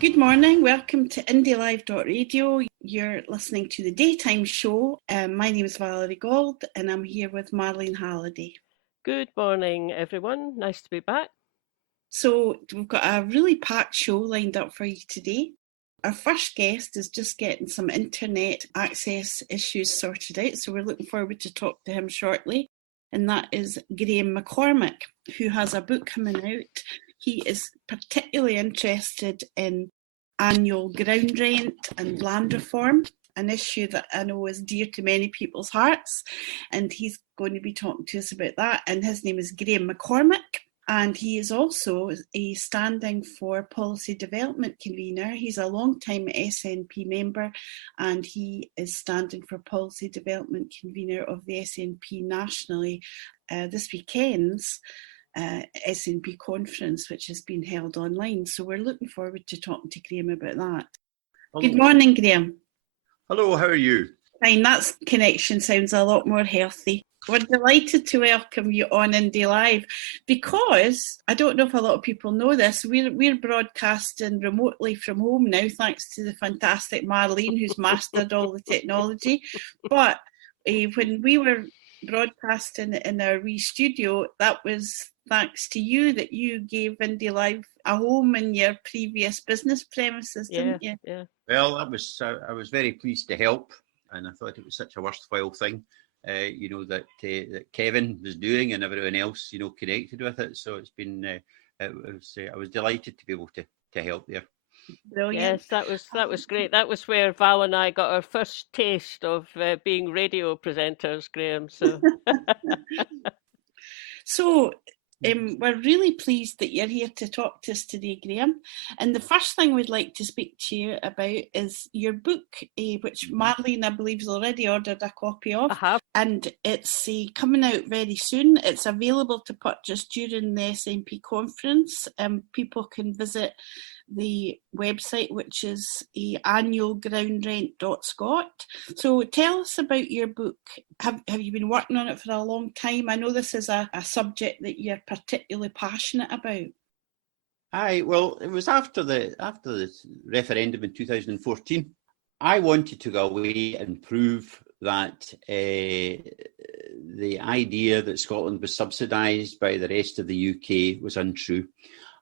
Good morning, welcome to Indyliveradio. You're listening to the daytime show. My name is Valerie Gold and I'm here with Marlene Halliday. Good morning, everyone. Nice to be back. So we've got a really packed show lined up for you today. Our first guest is just getting some internet access issues sorted out, so we're looking forward to talk to him shortly. And that is Graham McCormack, who has a book coming out. He is particularly interested in annual ground rent and land reform, an issue that I know is dear to many people's hearts. And he's going to be talking to us about that. And his name is Graham McCormack. And he is also a standing for policy development convener. He's a long-time SNP member and he is standing for policy development convener of the SNP nationally. This weekend's SNP conference, which has been held online. So we're looking forward to talking to Graham about that. Hello. Good morning, Graham. Hello, how are you? Fine, that connection sounds a lot more healthy. We're delighted to welcome you on Indie Live because, I don't know if a lot of people know this, we're broadcasting remotely from home now thanks to the fantastic Marlene who's mastered all the technology. But when we were broadcasting in our wee studio, that was thanks to you that you gave Indie Live a home in your previous business premises, didn't you? Yeah. Well, I was very pleased to help, and I thought it was such a worthwhile thing. That Kevin was doing and everyone else, connected with it. So it's been, I was delighted to be able to help there. Brilliant. Yes, that was great. That was where Val and I got our first taste of being radio presenters, Graham. So we're really pleased that you're here to talk to us today, Graham. And the first thing we'd like to speak to you about is your book, which Marlene, I believe, has already ordered a copy of. I have. And it's coming out very soon. It's available to purchase during the SNP conference. People can visit the website, which is annualgroundrent.scot. So tell us about your book. Have you been working on it for a long time? I know this is a subject that you're particularly passionate about. Aye, well, it was after the referendum in 2014. I wanted to go away and prove that the idea that Scotland was subsidised by the rest of the UK was untrue,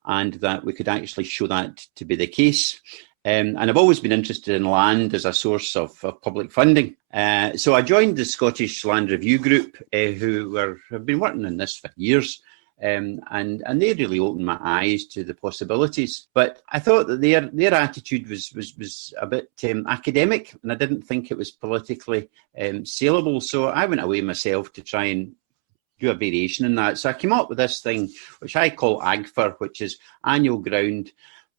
and that we could actually show that to be the case. And I've always been interested in land as a source of public funding. So I joined the Scottish Land Review Group, who have been working on this for years. And they really opened my eyes to the possibilities. But I thought that their attitude was a bit academic, and I didn't think it was politically saleable. So I went away myself to try and do a variation in that. So I came up with this thing, which I call AGFR, which is annual ground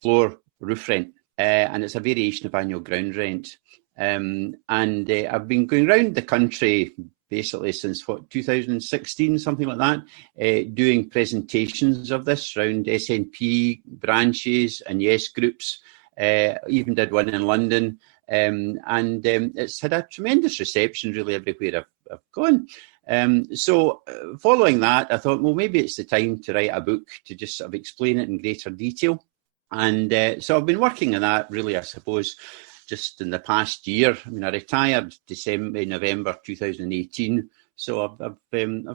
floor roof rent. And it's a variation of annual ground rent. And I've been going around the country basically since 2016, something like that, doing presentations of this around SNP branches and yes groups. Even did one in London. And it's had a tremendous reception really everywhere I've gone. So following that, I thought, well, maybe it's the time to write a book to just sort of explain it in greater detail. And so I've been working on that really, I suppose, just in the past year. I mean, I retired November 2018. So I've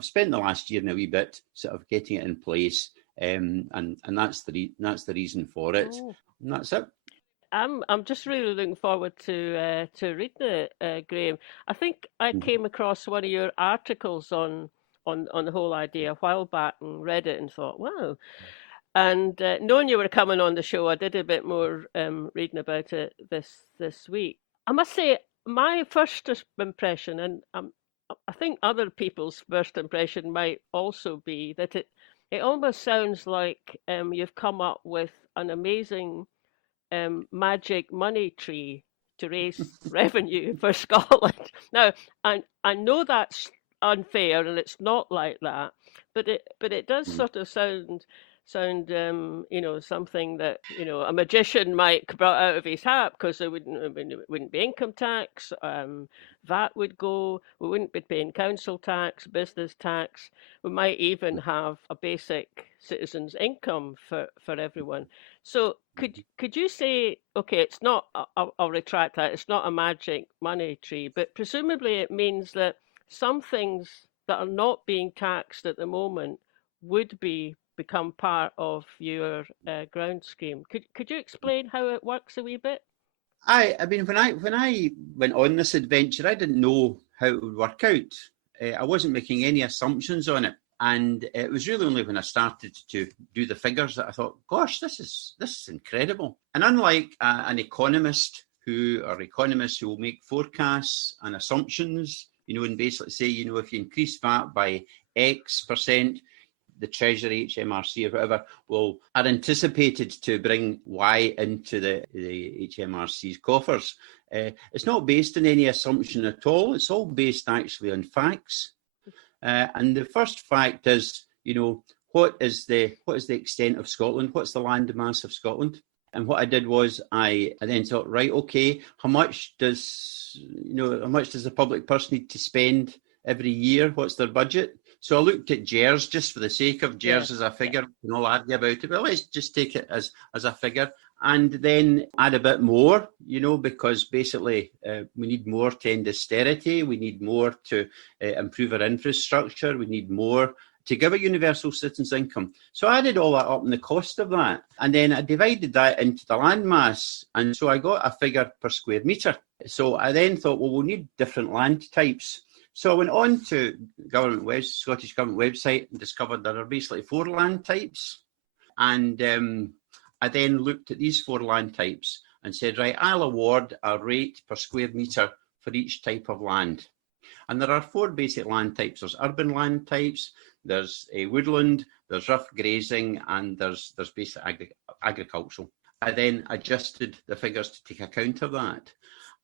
spent the last year and a wee bit sort of getting it in place. And that's the reason for it. Oh. And that's it. I'm just really looking forward to reading it, Graham. I think I came across one of your articles on the whole idea a while back and read it and thought, wow. And knowing you were coming on the show, I did a bit more reading about it this week. I must say, my first impression, and I think other people's first impression might also be that it almost sounds like you've come up with an amazing magic money tree to raise revenue for Scotland. Now, I know that's unfair and it's not like that, but it does sort of sound something that a magician might brought out of his hat, because there wouldn't be income tax, VAT would go, we wouldn't be paying council tax, business tax, we might even have a basic citizen's income for everyone. So could you say, okay, it's not, I'll retract that, it's not a magic money tree, but presumably it means that some things that are not being taxed at the moment would become part of your ground scheme. Could you explain how it works a wee bit? I mean, when I went on this adventure, I didn't know how it would work out. I wasn't making any assumptions on it, and it was really only when I started to do the figures that I thought, "Gosh, this is incredible." And unlike an economist or economists who will make forecasts and assumptions, and basically say, if you increase VAT by X%, the Treasury, HMRC, or whatever, are anticipated to bring Y into the HMRC's coffers. It's not based on any assumption at all. It's all based actually on facts. And the first fact is, what is the extent of Scotland? What's the land mass of Scotland? And what I did was I then thought, right, okay, how much does the public purse need to spend every year? What's their budget? So I looked at GERS just for the sake of GERS as a figure. We can all argue about it, but let's just take it as a figure. And then add a bit more, because basically we need more to end austerity. We need more to improve our infrastructure. We need more to give a universal citizens' income. So I added all that up and the cost of that. And then I divided that into the land mass. And so I got a figure per square metre. So I then thought, we'll need different land types. So I went on to Scottish Government website and discovered there are basically 4 land types. And I then looked at these 4 land types and said, right, I'll award a rate per square metre for each type of land. And there are 4 basic land types. There's urban land types, there's woodland, there's rough grazing, and there's basic agricultural. I then adjusted the figures to take account of that.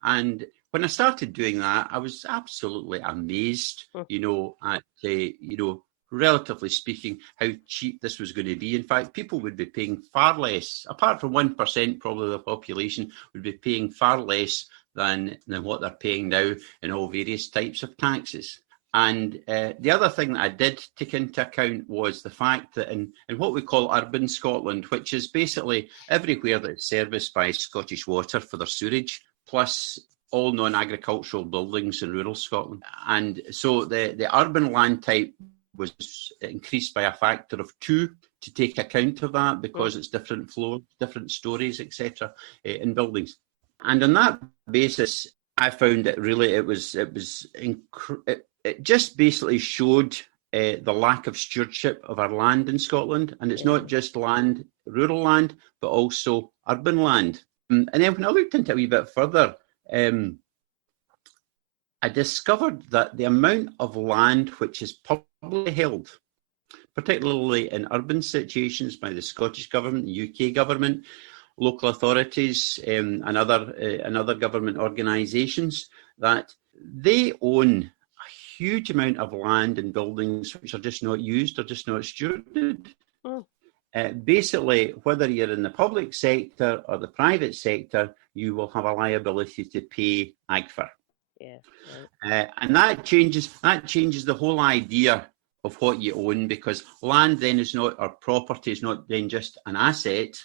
And when I started doing that, I was absolutely amazed, at relatively speaking, how cheap this was going to be. In fact, people would be paying far less, apart from 1% probably of the population, would be paying far less than what they're paying now in all various types of taxes. And the other thing that I did take into account was the fact that in what we call urban Scotland, which is basically everywhere that's serviced by Scottish Water for their sewage, plus all non-agricultural buildings in rural Scotland. And so the urban land type was increased by a factor of 2 to take account of that, because it's different floors, different stories, etc. In buildings. And on that basis, I found that really it just basically showed the lack of stewardship of our land in Scotland. And it's not just land, rural land, but also urban land. And then when I looked into it a wee bit further, I discovered that the amount of land which is publicly held, particularly in urban situations by the Scottish Government, the UK Government, local authorities, and other government organisations, that they own a huge amount of land and buildings which are just not used or just not stewarded. Basically, whether you're in the public sector or the private sector, you will have a liability to pay AGFIR. And that changes the whole idea of what you own, because land then is not, or property is not then just an asset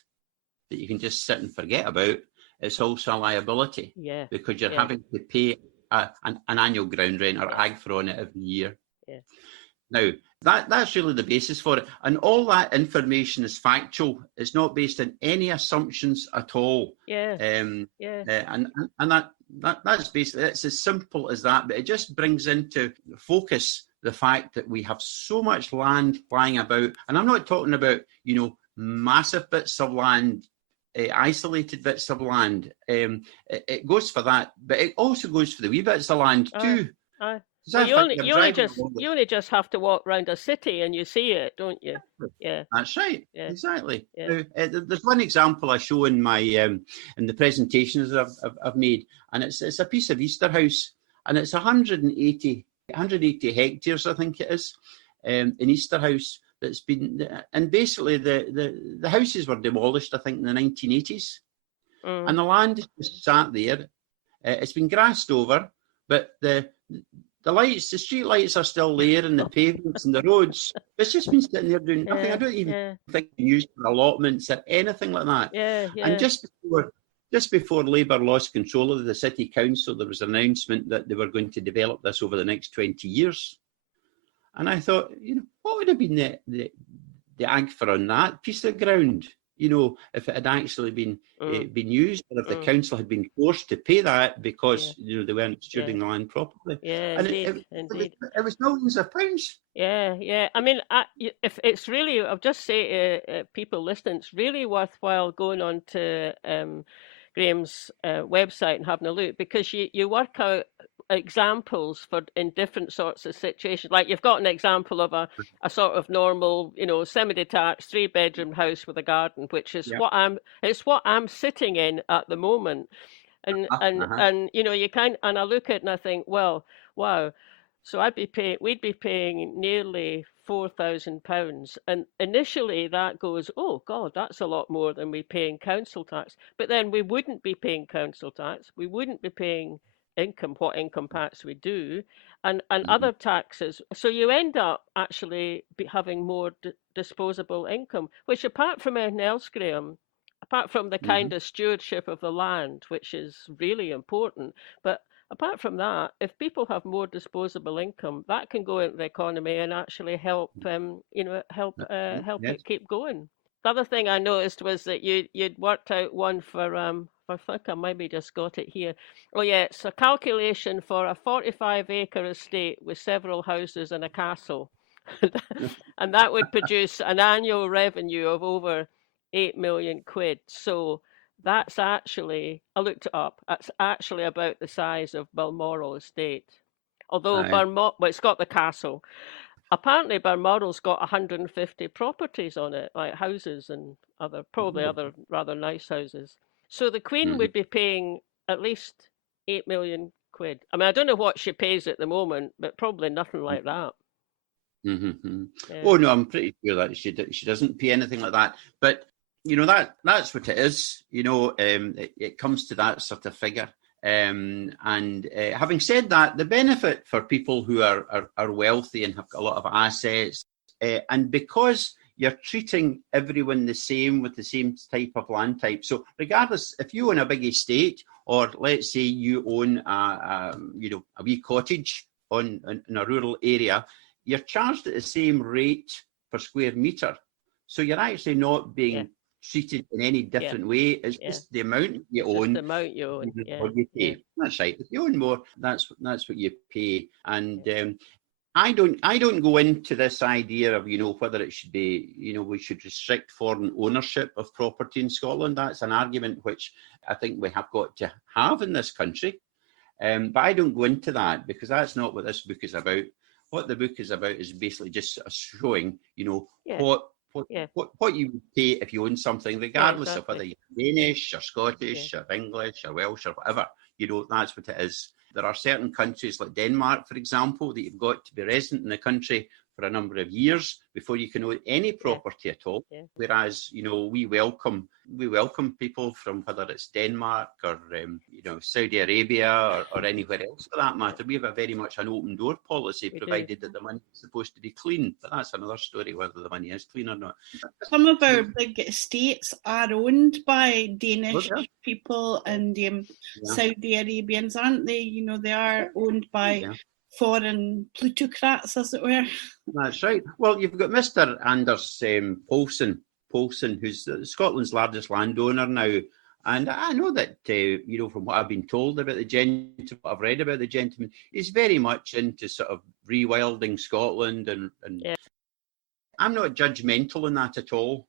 that you can just sit and forget about. It's also a liability, because you're having to pay an annual ground rent or AGFIR on it every year. Now, that's really the basis for it. And all that information is factual. It's not based on any assumptions at all. And that's basically, it's as simple as that. But it just brings into focus the fact that we have so much land lying about. And I'm not talking about, massive bits of land, isolated bits of land. It goes for that, but it also goes for the wee bits of land too. Well, you only just have to walk around a city and you see it, don't you? Yeah, that's right. Yeah. Exactly. Yeah. There's one example I show in my in the presentations I've made, and it's a piece of Easterhouse, and it's 180 hectares, I think it is, in Easterhouse. That's been, and basically the houses were demolished, I think, in the 1980s, and the land just sat there. It's been grassed over, but the the street lights are still there, and the pavements and the roads. It's just been sitting there doing nothing. I don't even think it's used for allotments or anything like that. And just before Labour lost control of the city council, there was an announcement that they were going to develop this over the next 20 years. And I thought, what would have been the AGFA on that piece of ground? If it had actually been used, or if the council had been forced to pay that because they weren't stewarding the land properly. And indeed. It was millions of pounds. Yeah. I mean, if it's really, I'll just say to people listening, it's really worthwhile going on to Graham's website and having a look, because you work out examples in different sorts of situations. Like, you've got an example of a sort of normal, semi-detached 3-bedroom house with a garden, which is what I'm sitting in at the moment. And you and I look at it and I think, well, wow. So we'd be paying nearly £4,000, and initially that goes, oh God, that's a lot more than we pay in council tax. But then we wouldn't be paying council tax, we wouldn't be paying what income tax we do, and other taxes. So you end up actually having more disposable income, which, apart from anything else, Graham, apart from the kind of stewardship of the land, which is really important, but apart from that, if people have more disposable income, that can go into the economy and actually help it keep going. The other thing I noticed was that you'd worked out one for I think I maybe just got it here. Oh yeah, it's a calculation for a 45-acre estate with several houses and a castle, and that would produce an annual revenue of over £8 million. So that's actually, I looked it up, that's actually about the size of Balmoral Estate. Although it's got the castle. Apparently Balmoral's got 150 properties on it, like houses and other rather nice houses. So the Queen would be paying at least £8 million. I mean, I don't know what she pays at the moment, but probably nothing like that. Oh no, I'm pretty sure that she doesn't pay anything like that. But that's what it is. It comes to that sort of figure. Having said that, the benefit for people who are wealthy and have got a lot of assets, and because you're treating everyone the same with the same type of land type. So regardless, if you own a big estate, or let's say you own a wee cottage in a rural area, you're charged at the same rate per square metre. So you're actually not being treated in any different way. It's just the amount you own. Just the amount you own. You pay. That's right. If you own more, that's what you pay. And I don't go into this idea of whether it should be we should restrict foreign ownership of property in Scotland. That's an argument which I think we have got to have in this country. But I don't go into that, because that's not what this book is about. What the book is about is basically just showing what you would pay if you own something, regardless of whether you're Danish or Scottish or English or Welsh or whatever. That's what it is. There are certain countries like Denmark, for example, that you've got to be resident in the country for a number of years before you can own any property at all. Whereas, we welcome people from, whether it's Denmark or Saudi Arabia or anywhere else for that matter. We have a very much an open door policy, provided that the money is supposed to be clean. But that's another story, whether the money is clean or not. Some of our big estates are owned by Danish people and Saudi Arabians, aren't they? They are owned by foreign plutocrats, as it were. That's right. Well, you've got Mr. Anders Poulsen, who's Scotland's largest landowner now. And I know that, from what I've been told about the gentleman, what I've read about the gentleman, he's very much into sort of rewilding Scotland. And I'm not judgmental on that at all.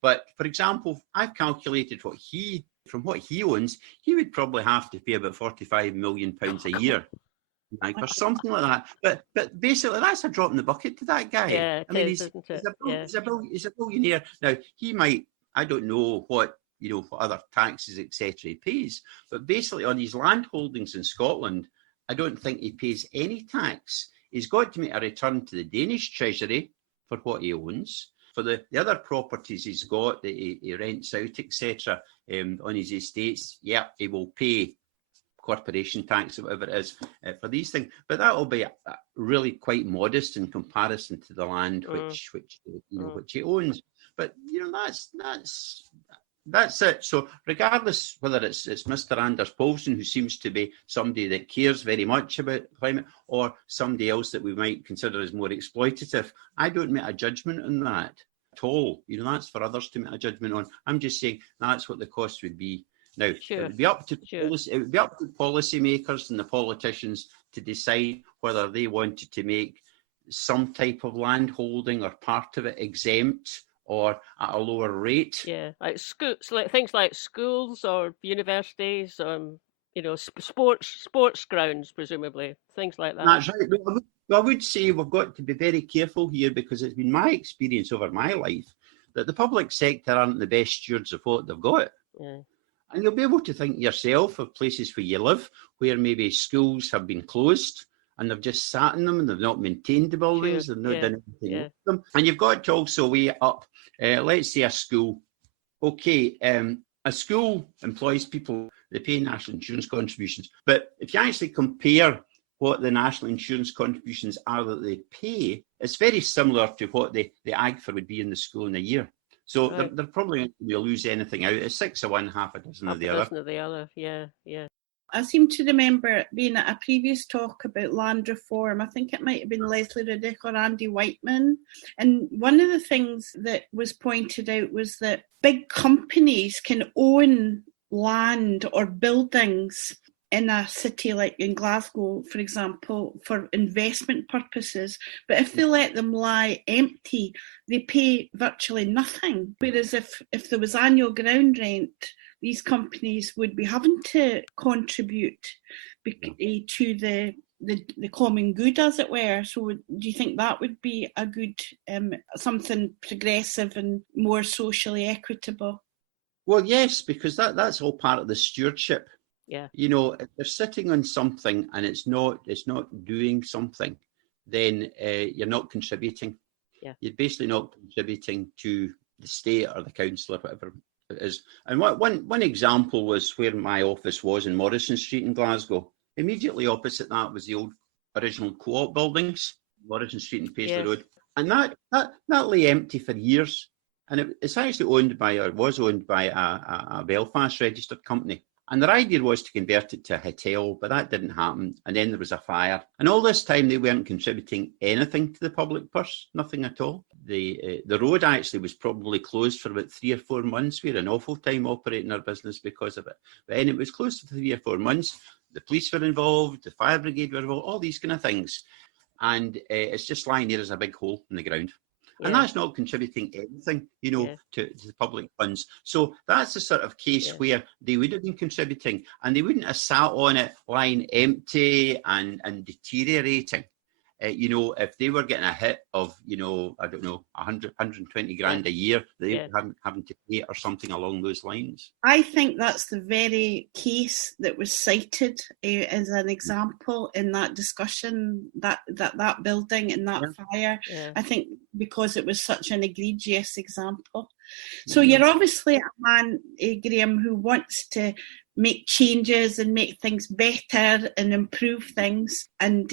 But, for example, I've calculated from what he owns, he would probably have to pay about £45 million a year. Or something like that, but basically that's a drop in the bucket to that guy. Yeah, I mean, he's a billionaire. Now he might, I don't know what what other taxes etc. he pays, but basically on his land holdings in Scotland, I don't think he pays any tax. He's got to make a return to the Danish treasury for what he owns. For the other properties he's got that he rents out etc. On his estates, he will pay corporation tax or whatever it is for these things. But that will be really quite modest in comparison to the land which he owns. But that's it. So regardless whether it's Mr. Anders Poulsen, who seems to be somebody that cares very much about climate, or somebody else that we might consider as more exploitative, I don't make a judgment on that at all. That's for others to make a judgment on. I'm just saying that's what the cost would be. Now, it would be up to policymakers and the politicians to decide whether they wanted to make some type of land holding or part of it exempt or at a lower rate. Yeah, like things like schools or universities, sports grounds, presumably, things like that. That's right. I would say we've got to be very careful here, because it's been my experience over my life that the public sector aren't the best stewards of what they've got. Yeah. And you'll be able to think yourself of places where you live where maybe schools have been closed and they've just sat in them and they've not maintained the buildings, they've not done anything with them. And you've got to also weigh up, let's say a school. Okay, a school employs people, they pay national insurance contributions. But if you actually compare what the national insurance contributions are that they pay, it's very similar to what the AGFA would be in the school in a year. So they're probably not going to lose anything out. It's 6 of one, half a dozen of the other. Half a dozen of the other, yeah. I seem to remember being at a previous talk about land reform. I think it might have been Leslie Riddick or Andy Whiteman. And one of the things that was pointed out was that big companies can own land or buildings in a city like in Glasgow, for example, for investment purposes. But if they let them lie empty, they pay virtually nothing. Whereas if there was annual ground rent, these companies would be having to contribute to the common good, as it were. So do you think that would be a good, something progressive and more socially equitable? Well, yes, because that's all part of the stewardship. Yeah. If they're sitting on something and it's not doing something, then you're not contributing. Yeah. You're basically not contributing to the state or the council or whatever it is. And one example was where my office was in Morrison Street in Glasgow. Immediately opposite that was the old original co-op buildings, Morrison Street and Paisley Road. And that lay empty for years. And it's actually was owned by a Belfast registered company. And their idea was to convert it to a hotel, but that didn't happen. And then there was a fire. And all this time, they weren't contributing anything to the public purse, nothing at all. The road actually was probably closed for about 3 or 4 months. We had an awful time operating our business because of it. But then it was closed for 3 or 4 months. The police were involved, the fire brigade were involved, all these kind of things. And it's just lying there as a big hole in the ground. Yeah. And that's not contributing anything, to the public funds. So that's the sort of case where they would have been contributing and they wouldn't have sat on it lying empty and deteriorating. If they were getting a hit of, 120 grand a year, they were having to pay it or something along those lines. I think that's the very case that was cited as an example in that discussion, that building and that fire. Yeah. I think because it was such an egregious example. So you're obviously a man, Graham, who wants to make changes and make things better and improve things. And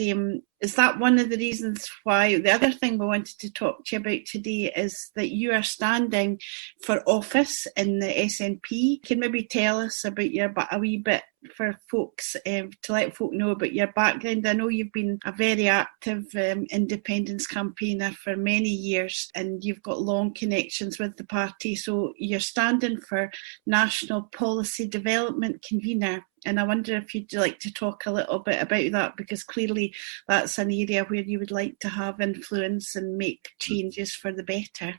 is that one of the reasons why the other thing we wanted to talk to you about today is that you are standing for office in the SNP? Can maybe tell us about a wee bit for folks, to let folk know about your background? I know you've been a very active independence campaigner for many years and you've got long connections with the party. So you're standing for National Policy Development Convener. And I wonder if you'd like to talk a little bit about that, because clearly that's an area where you would like to have influence and make changes for the better.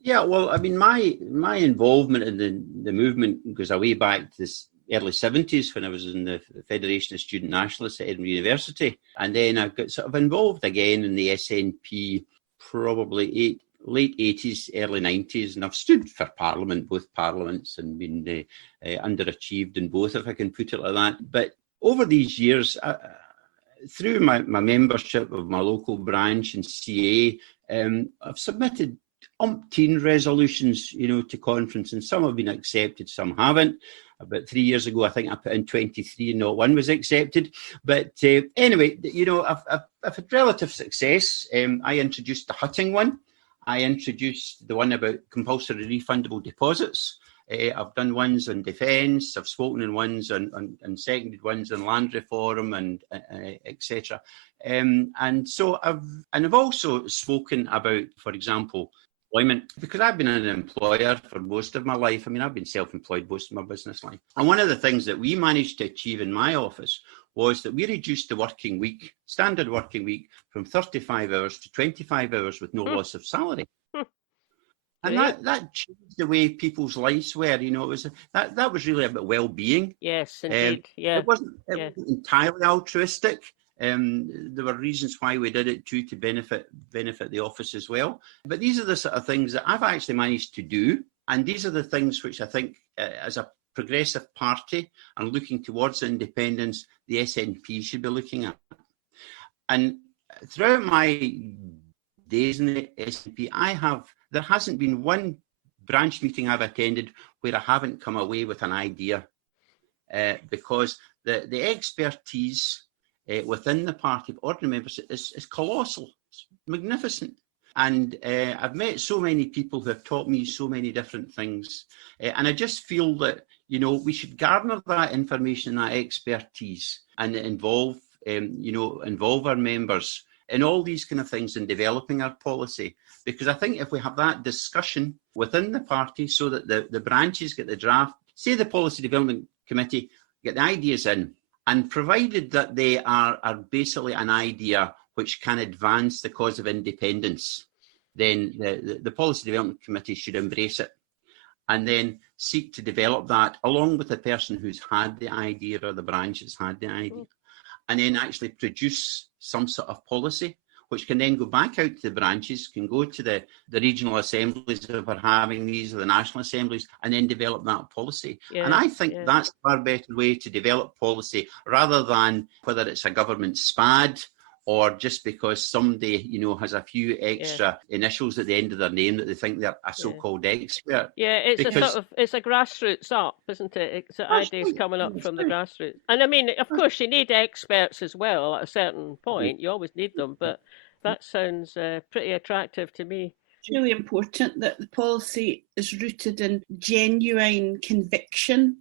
Yeah, well, I mean, my involvement in the movement goes way back to this early 70s when I was in the Federation of Student Nationalists at Edinburgh University. And then I got sort of involved again in the SNP probably late 80s, early 90s, and I've stood for Parliament, both parliaments, and been underachieved in both, if I can put it like that. But over these years, through my membership of my local branch in CA, I've submitted umpteen resolutions, to conference, and some have been accepted, some haven't. about 3 years ago, I think I put in 23 and not one was accepted. But anyway, I've had relative success. I introduced the hutting one. I introduced the one about compulsory refundable deposits. I've done ones on defence. I've spoken on ones on seconded ones on land reform and etc. And so I've also spoken about, for example, employment, because I've been an employer for most of my life. I mean, I've been self-employed most of my business life. And one of the things that we managed to achieve in my office was that we reduced the working week, standard working week, from 35 hours to 25 hours with no loss of salary. And that changed the way people's lives were. It was that was really about well-being. Yes, indeed. It wasn't entirely altruistic. There were reasons why we did it too, to benefit the office as well. But these are the sort of things that I've actually managed to do, and these are the things which I think, as a progressive party and looking towards independence, the SNP should be looking at. And throughout my days in the SNP, there hasn't been one branch meeting I've attended where I haven't come away with an idea, because the expertise within the party of ordinary members is colossal. It's magnificent. And I've met so many people who have taught me so many different things. And I just feel that, we should garner that information, that expertise, and involve our members in all these kind of things in developing our policy. Because I think if we have that discussion within the party, so that the branches get the draft, say the Policy Development Committee, get the ideas in, and provided that they are basically an idea which can advance the cause of independence, then the Policy Development Committee should embrace it and then seek to develop that along with the person who's had the idea, or the branch that's had the idea, and then actually produce some sort of policy which can then go back out to the branches, can go to the regional assemblies if we're having these, or the national assemblies, and then develop that policy. And I think that's a far better way to develop policy, rather than whether it's a government SPAD or just because somebody, has a few extra initials at the end of their name that they think they're a so-called expert. Yeah, it's a grassroots up, isn't it? It's ideas coming up from the grassroots. And I mean, of course, you need experts as well at a certain point. You always need them, but that sounds pretty attractive to me. It's really important that the policy is rooted in genuine conviction,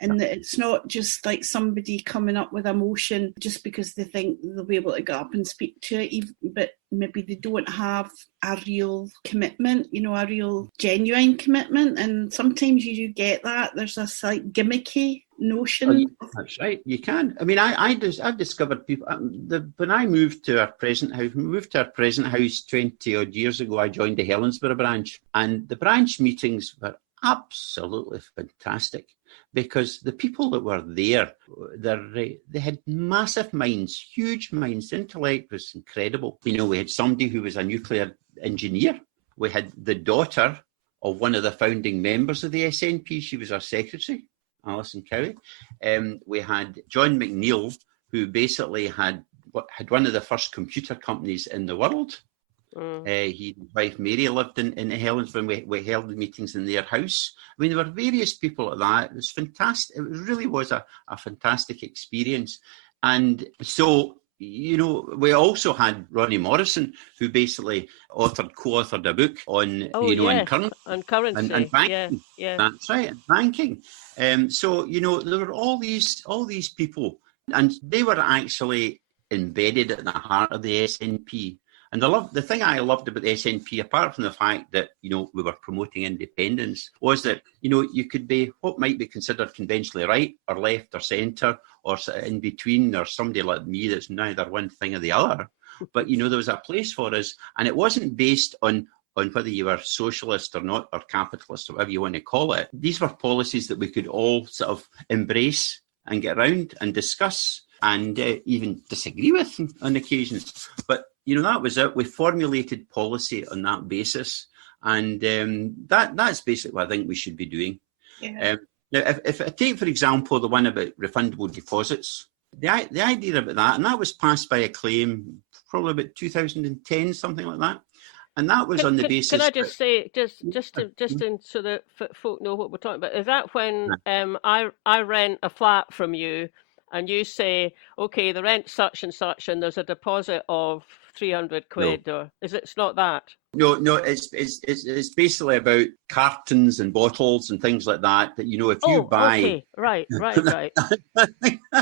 and that it's not just like somebody coming up with a motion just because they think they'll be able to get up and speak to it, but maybe they don't have a real commitment, a real genuine commitment. And sometimes you do get that. There's this like gimmicky notion. That's right. You can. I mean, I've discovered people. When I moved to our present house 20 odd years ago, I joined the Helensburgh branch, and the branch meetings were absolutely fantastic. Because the people that were there, they had massive minds, huge minds. The intellect was incredible. We had somebody who was a nuclear engineer. We had the daughter of one of the founding members of the SNP. She was our secretary, Alison Cowie. We had John McNeill, who basically had one of the first computer companies in the world. He and his wife Mary lived in Helensburgh, when we held the meetings in their house. I mean, there were various people like that. It was fantastic. It really was a fantastic experience. And so, we also had Ronnie Morrison, who basically co-authored a book on, on currency and banking. Yeah. That's right, and banking. So, there were all these people, and they were actually embedded at the heart of the SNP. And the thing I loved about the SNP, apart from the fact that, we were promoting independence, was that, you could be what might be considered conventionally right or left or centre or in between, or somebody like me that's neither one thing or the other. But, there was a place for us, and it wasn't based on whether you were socialist or not, or capitalist, or whatever you want to call it. These were policies that we could all sort of embrace and get around and discuss and even disagree with on occasions. But that was it. We formulated policy on that basis, and that's basically what I think we should be doing. Yeah. Now, if I take, for example, the one about refundable deposits, the idea about that, and that was passed by a claim probably about 2010, something like that. And that was on the basis. Can I just say, just so that folk know what we're talking about, is that when I rent a flat from you, and you say, okay, the rent's such and such, and there's a deposit of 300 quid, or is it? It's not that? No, it's basically about cartons and bottles and things like that. That if you buy. Okay, right.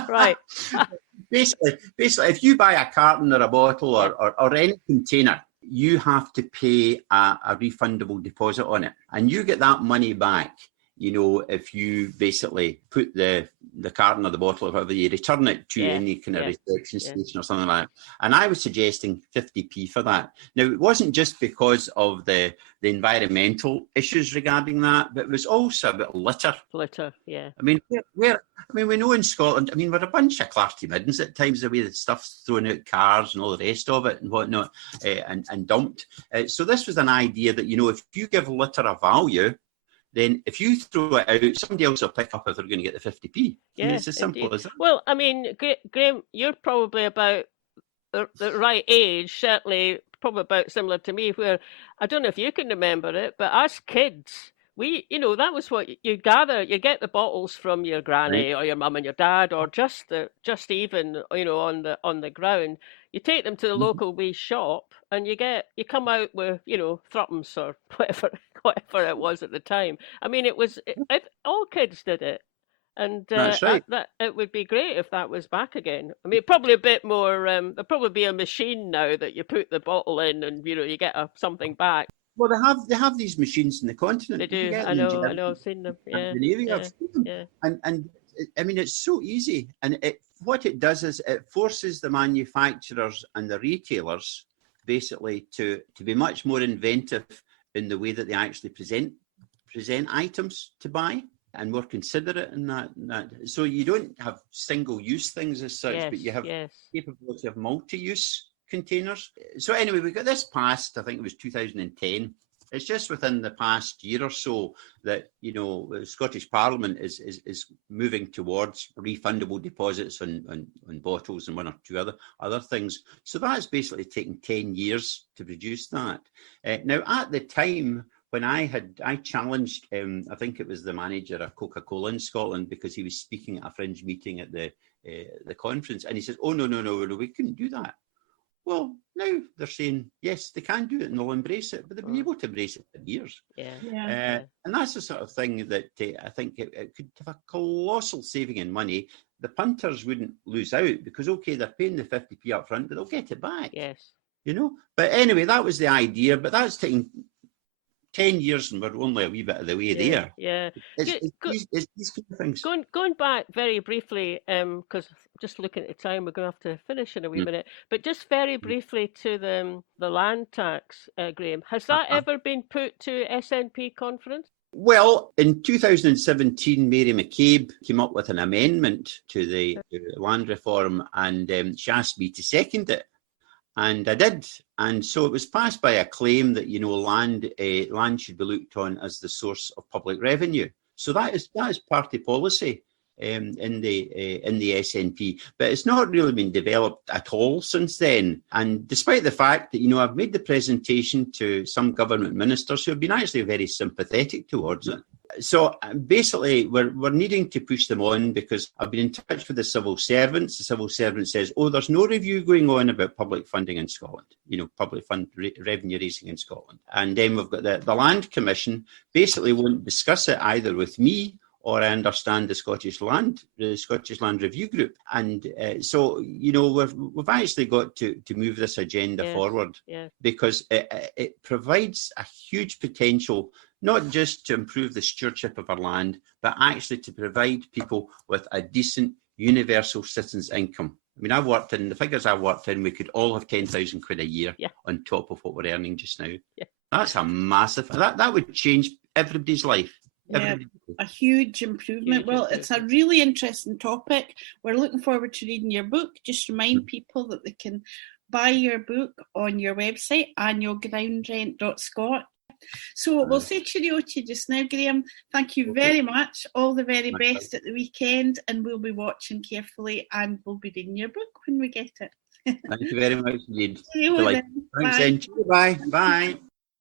Right. Basically, if you buy a carton or a bottle or any container, you have to pay a refundable deposit on it, and you get that money back. If you basically put the carton or the bottle or whatever, you return it to any kind of reception station or something like that. And I was suggesting 50p for that. Now, it wasn't just because of the environmental issues regarding that, but it was also about litter. Litter, yeah. I mean, we know in Scotland, we're a bunch of clarty middens at times, the way that stuff's thrown out cars and all the rest of it and whatnot, and dumped. So this was an idea that, if you give litter a value, then if you throw it out, somebody else will pick up if they're going to get the 50p. Yeah, it's as simple as that. Well, Graham, you're probably about the right age, certainly probably about similar to me, where I don't know if you can remember it, but as kids, we, that was what you gather. You get the bottles from your granny or your mum and your dad, or just even, on the ground. You take them to the local wee shop, and you come out with, threepence or whatever it was at the time. All kids did it. And that's right. that it would be great if that was back again. Probably a bit more. There'll probably be a machine now that you put the bottle in, and you get something back. Well, they have these machines in the continent. They do. I know. I've seen them. Yeah. I've seen them. Yeah. And it's so easy. And what it does is it forces the manufacturers and the retailers basically to be much more inventive in the way that they actually present items to buy, and more considerate in that. So you don't have single-use things as such, but you have capability of multi-use containers. So anyway, we got this passed, I think it was 2010. It's just within the past year or so that, the Scottish Parliament is moving towards refundable deposits on bottles and one or two other things. So that's basically taken 10 years to produce that. Now, at the time when I challenged, I think it was the manager of Coca-Cola in Scotland, because he was speaking at a fringe meeting at the conference, and he says, "Oh, no, we couldn't do that." Well, now they're saying, yes, they can do it and they'll embrace it, but they've been able to embrace it for years. Yeah. And that's the sort of thing that I think it could have a colossal saving in money. The punters wouldn't lose out because, okay, they're paying the 50p up front, but they'll get it back. Yes. But anyway, that was the idea, but that's taking 10 years and we're only a wee bit of the way there. Yeah. It's these kind of things. Going back very briefly, because just looking at the time, we're going to have to finish in a wee minute, but just very briefly to the land tax, Graham, has that ever been put to SNP conference? Well, in 2017, Mary McCabe came up with an amendment to the land reform, and she asked me to second it. And I did. And so it was passed by acclaim that, land should be looked on as the source of public revenue. So that is party policy in the SNP. But it's not really been developed at all since then. And despite the fact that, I've made the presentation to some government ministers who have been actually very sympathetic towards it. So basically, we're needing to push them on, because I've been in touch with the civil servants. The civil servant says, there's no review going on about public funding in Scotland, public fund revenue raising in Scotland. And then we've got the Land Commission basically won't discuss it either with me, or I understand the Scottish Land Review Group. And so, we've actually got to move this agenda forward, because it provides a huge potential, not just to improve the stewardship of our land, but actually to provide people with a decent universal citizen's income. I've worked in, the figures I've worked in, we could all have 10,000 quid a year on top of what we're earning just now. Yeah. That's a massive, that would change everybody's life. Yeah, a huge improvement. It's a really interesting topic. We're looking forward to reading your book. Just remind people that they can buy your book on your website, annualgroundrent.scot. So we'll say cheerio to you just now, Graham. Thank you very much. All the very best at the weekend, and we'll be watching carefully, and we'll be reading your book when we get it. Thank you very much indeed. See you then. Thanks, bye. Bye.